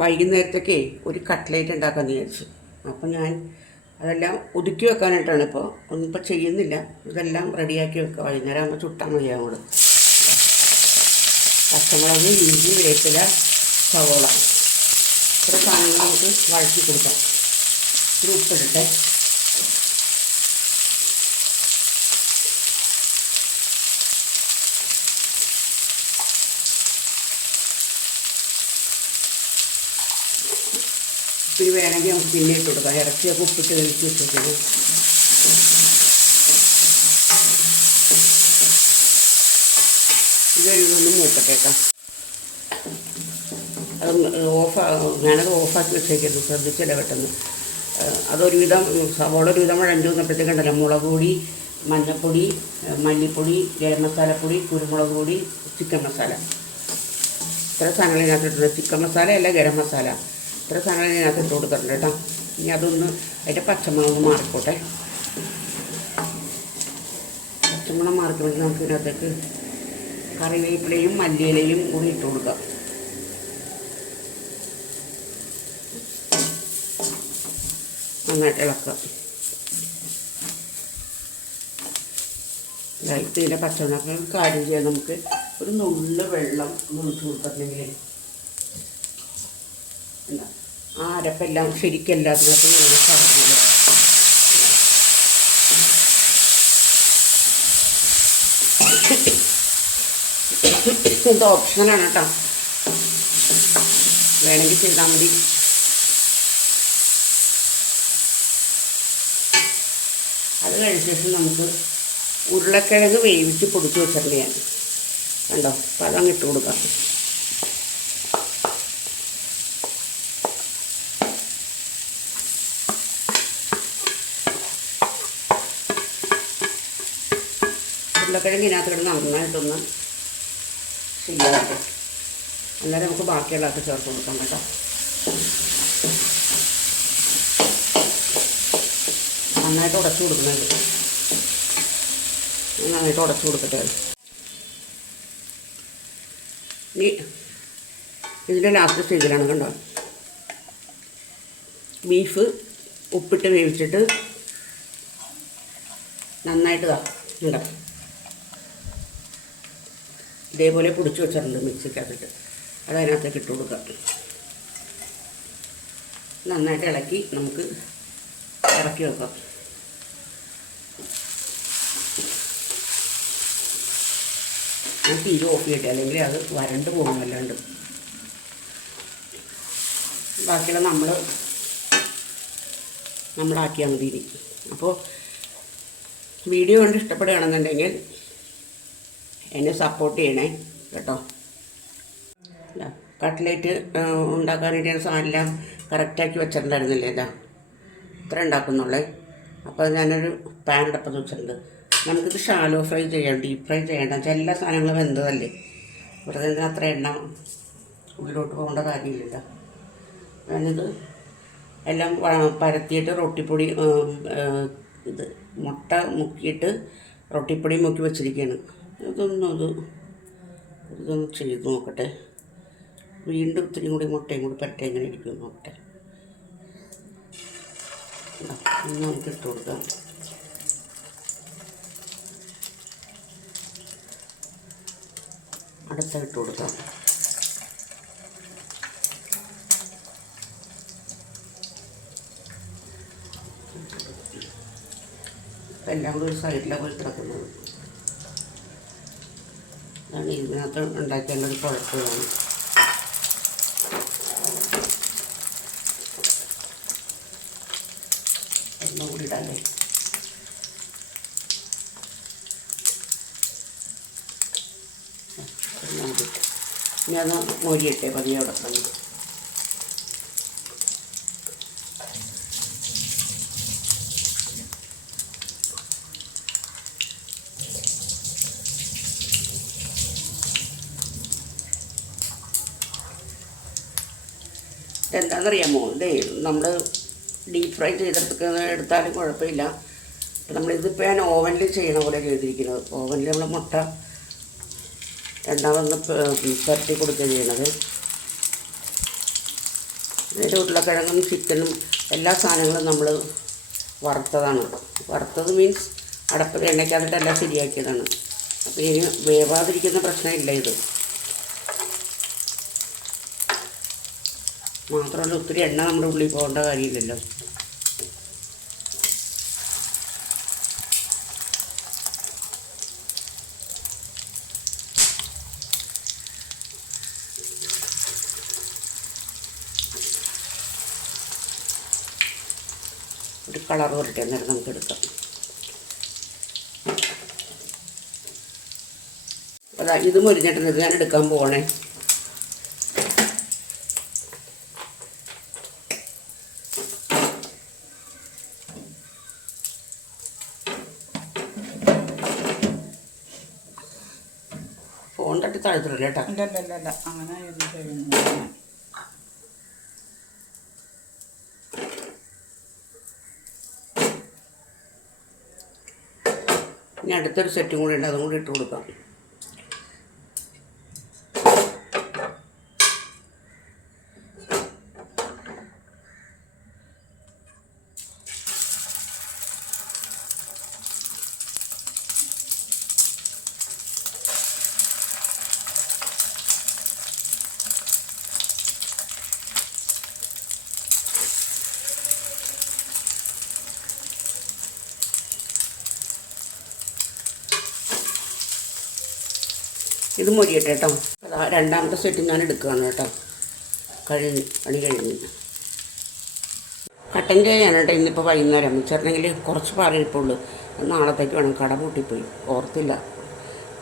വൈകുന്നേരത്തേക്ക് ഒരു കട്ട്ലേറ്റ് ഉണ്ടാക്കാമെന്ന് വിചാരിച്ചു. അപ്പോൾ ഞാൻ അതെല്ലാം ഒതുക്കി വെക്കാനായിട്ടാണ് ഒന്നും ചെയ്യുന്നില്ല. ഇതെല്ലാം റെഡിയാക്കി വെക്കുക. വൈകുന്നേരം ആകുമ്പോൾ ചുട്ടാൽ മതി. അങ്ങോട്ട് പച്ചമുളക്, ഇഞ്ചി, വേപ്പില, സവോള ഇത്ര സാധനങ്ങൾ നമുക്ക് വഴറ്റി കൊടുക്കാം. ഒരു ഉപ്പിടട്ടെ. ഇത്തിരി വേണമെങ്കിൽ നമുക്ക് പിന്നെ ഇട്ട് കൊടുക്കാം. ഇറച്ചിയൊക്കെ ഉപ്പിട്ട് വേവിച്ച് വെച്ചിട്ട് ഇതൊന്ന് മൂക്കട്ടേക്കാം. അത് ഞാനത് ഓഫാക്കി വെച്ചേക്കരുത്, ശ്രദ്ധിച്ചില്ല പെട്ടെന്ന്. അതൊരുവിധം സവോള ഒരുവിധം വഴഞ്ഞു വന്നപ്പോഴത്തേക്കുണ്ടല്ലോ മുളക് പൊടി, മഞ്ഞൾപ്പൊടി, മല്ലിപ്പൊടി, ഗരം മസാലപ്പൊടി, കുരുമുളക് പൊടി, ചിക്കൻ മസാല ഇത്ര സാധനങ്ങൾ ഇതിനകത്ത് ഇട്ടിട്ടുണ്ട്. ചിക്കൻ മസാല അല്ല, ഗരം മസാല ഇത്ര സാധനങ്ങൾ ഇതിനകത്ത് ഇട്ട് കൊടുത്തിട്ടുണ്ട് കേട്ടോ. ഇനി അതൊന്ന് അതിൻ്റെ പച്ചമുളക് മാറിക്കോട്ടെ. പച്ചമുളക് മാറിക്കുമ്പോൾ നമുക്ക് ഇതിനകത്തേക്ക് കറിവേപ്പിലയും മല്ലിയിലയും കൂടി ഇട്ട് കൊടുക്കാം. നന്നായിട്ട് ഇളക്കുക. ഇതിൻ്റെ പച്ചമുളക് കാര്യം ചെയ്യാൻ നമുക്ക് ഒരു നുള്ളു വെള്ളം ഒഴിച്ച് കൊടുത്തിട്ടുണ്ടെങ്കിൽ എന്താ ആ അരപ്പെല്ലാം ശരിക്കും എല്ലാത്തിനകത്തും കറങ്ങില്ല. ഇത് ഓപ്ഷണലാണ് കേട്ടോ, വേണമെങ്കിൽ ചെയ്താൽ മതി. അത് കഴിഞ്ഞ ശേഷം നമുക്ക് ഉരുളക്കിഴങ്ങ് വേവിച്ച് പൊടിച്ച് വെച്ചിട്ടുണ്ട് ഞാൻ കണ്ടോ. അപ്പോൾ അതങ്ങ് ഇട്ട് കൊടുക്കാം. ഉരുളക്കിഴങ്ങ് ഇതിനകത്ത് കിടന്ന് നന്നായിട്ടൊന്ന് ശരിയാക്കും. അന്നേരം നമുക്ക് ബാക്കിയുള്ളതൊക്കെ ചേർത്ത് കൊടുക്കാം കേട്ടോ. നന്നായിട്ട് ഉടച്ചു കൊടുക്കുന്നുണ്ട്. നന്നായിട്ട് ഉടച്ചു കൊടുക്കട്ടെ. ഇനി ഇതിൻ്റെ ലാസ്റ്റ് സ്റ്റേജിലാണ് കണ്ടോ, ബീഫ് ഉപ്പിട്ട് വേവിച്ചിട്ട് നന്നായിട്ട് ഉണ്ടോ ഇതേപോലെ പൊടിച്ച് വെച്ചിട്ടുണ്ട് മിക്സിക്കകത്തിട്ട്. അത് അതിനകത്തേക്ക് ഇട്ട് കൊടുക്കാം. നന്നായിട്ട് ഇളക്കി നമുക്ക് ഇറക്കി വെക്കാം. ഞാൻ തീരെ ഓഫ് ചെയ്യട്ടെ, അല്ലെങ്കിൽ അത് വരണ്ട് പോകും വല്ലാണ്ട്. ബാക്കിയുള്ള നമ്മളാക്കിയാൽ മതി ഇനി. അപ്പോൾ വീഡിയോ കണ്ട് ഇഷ്ടപ്പെടുകയാണെന്നുണ്ടെങ്കിൽ എന്നെ സപ്പോർട്ട് ചെയ്യണേ കേട്ടോ. കട്ട്ലേറ്റ് ഉണ്ടാക്കാനായിട്ട് ഞാൻ സാധനം കറക്റ്റാക്കി വെച്ചിട്ടുണ്ടായിരുന്നില്ലേ. ഇത്ര ഉണ്ടാക്കുന്നുള്ളേ. അപ്പോൾ ഞാനൊരു പാൻ അടുപ്പത്ത് വെച്ചിട്ടുണ്ട്. നമുക്കിത് ഷാലോ ഫ്രൈ ചെയ്യാം, ഡീപ്പ് ഫ്രൈ ചെയ്യേണ്ട. എല്ലാ സാധനങ്ങളും വെന്തതല്ലേ, വെറുതെ അത്ര എണ്ണ ഉള്ളിലോട്ട് പോകേണ്ട കാര്യമില്ല. ഞാനിത് എല്ലാം പരത്തിയിട്ട് റൊട്ടിപ്പൊടി ഇത് മുട്ട മുക്കിയിട്ട് റൊട്ടിപ്പൊടി മുക്കി വെച്ചിരിക്കുകയാണ്. ഇതൊന്ന് ചെയ്ത് നോക്കട്ടെ. വീണ്ടും ഇത്തിരി കൂടി മുട്ടയും കൂടി പരട്ടെ എങ്ങനെ ഇരിക്കും നോക്കട്ടെ. നമുക്ക് ഇട്ട് കൊടുക്കാം. അടുത്തിട്ട് കൊടുക്കാം. എല്ലാം കൂടി ഒരു സൈഡിലാണ് പോയി കിടക്കുന്നത്. അതാണ് ഇതിനകത്ത് ഉണ്ടാക്കിയാലൊരു കുഴപ്പമാണ്. എല്ലാം കൂടി ഇടാല്ലേ. ഇനി അത് മൊരിയിട്ടെ പതിയെ അവിടെ തന്നെ. എന്താണെന്നറിയാമോ, ഇതേ നമ്മൾ ഡീപ്പ് ഫ്രൈ എടുത്താലും കുഴപ്പമില്ല. നമ്മളിതിപ്പോൾ ഞാൻ ഓവനിൽ ചെയ്യണ പോലെ ചെയ്തിരിക്കുന്നത്. ഓവനിൽ നമ്മൾ മുട്ട രണ്ടാമതൊന്ന് പുരട്ടി കൊടുക്കുക ചെയ്യണത്. അതിൻ്റെ ഉരുളക്കിഴങ്ങും ചിക്കനും എല്ലാ സാധനങ്ങളും നമ്മൾ വറുത്തതാണ്. വറുത്തത് മീൻസ് അടപ്പിൽ എണ്ണയ്ക്കകത്തിട്ടെല്ലാം ശരിയാക്കിയതാണ്. അപ്പോൾ ഇനി വേവാതിരിക്കുന്ന പ്രശ്നമില്ല. ഇത് മാത്രമല്ല ഒത്തിരി എണ്ണ നമ്മുടെ ഉള്ളിൽ പോകേണ്ട കാര്യമില്ലല്ലോ. ഒരു കളർ വരട്ടെ, അന്നേരം നമുക്ക് എടുക്കാം. അതാ ഇത് മുരിഞ്ഞിട്ടുണ്ട്, ഇത് ഞാൻ എടുക്കാൻ പോകണേ. ഫോൺ തട്ടി താഴ്ത്തില്ല കേട്ടോ. ഇല്ല അങ്ങനെ ചെയ്യുന്നു. ഇനി അടുത്തൊരു സെറ്റും കൂടി ഉണ്ട്, അതും കൂടി ഇട്ട് കൊടുക്കാം. ഇത് മൊരിയട്ടെ കേട്ടോ. അതാ രണ്ടാമത്തെ സെറ്റ് ഞാൻ എടുക്കുകയാണ് കേട്ടോ. പണി കഴിഞ്ഞ് കട്ടൻ ചായയാണ് കേട്ടോ. ഇന്നിപ്പോൾ വൈകുന്നേരം വെച്ചിട്ടുണ്ടെങ്കിൽ കുറച്ച് പാൽ ഇരിപ്പുള്ളൂ. നാളത്തേക്ക് വേണം, കട പൂട്ടിപ്പോയി, ഓർത്തില്ല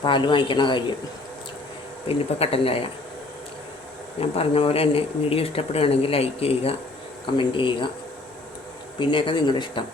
പാൽ വാങ്ങിക്കണ കാര്യം. പിന്നെ ഇപ്പോൾ കട്ടൻ ചായ. ഞാൻ പറഞ്ഞ പോലെ തന്നെ വീഡിയോ ഇഷ്ടപ്പെടുകയാണെങ്കിൽ ലൈക്ക് ചെയ്യുക, കമൻറ്റ് ചെയ്യുക. പിന്നെയൊക്കെ നിങ്ങളുടെ ഇഷ്ടം.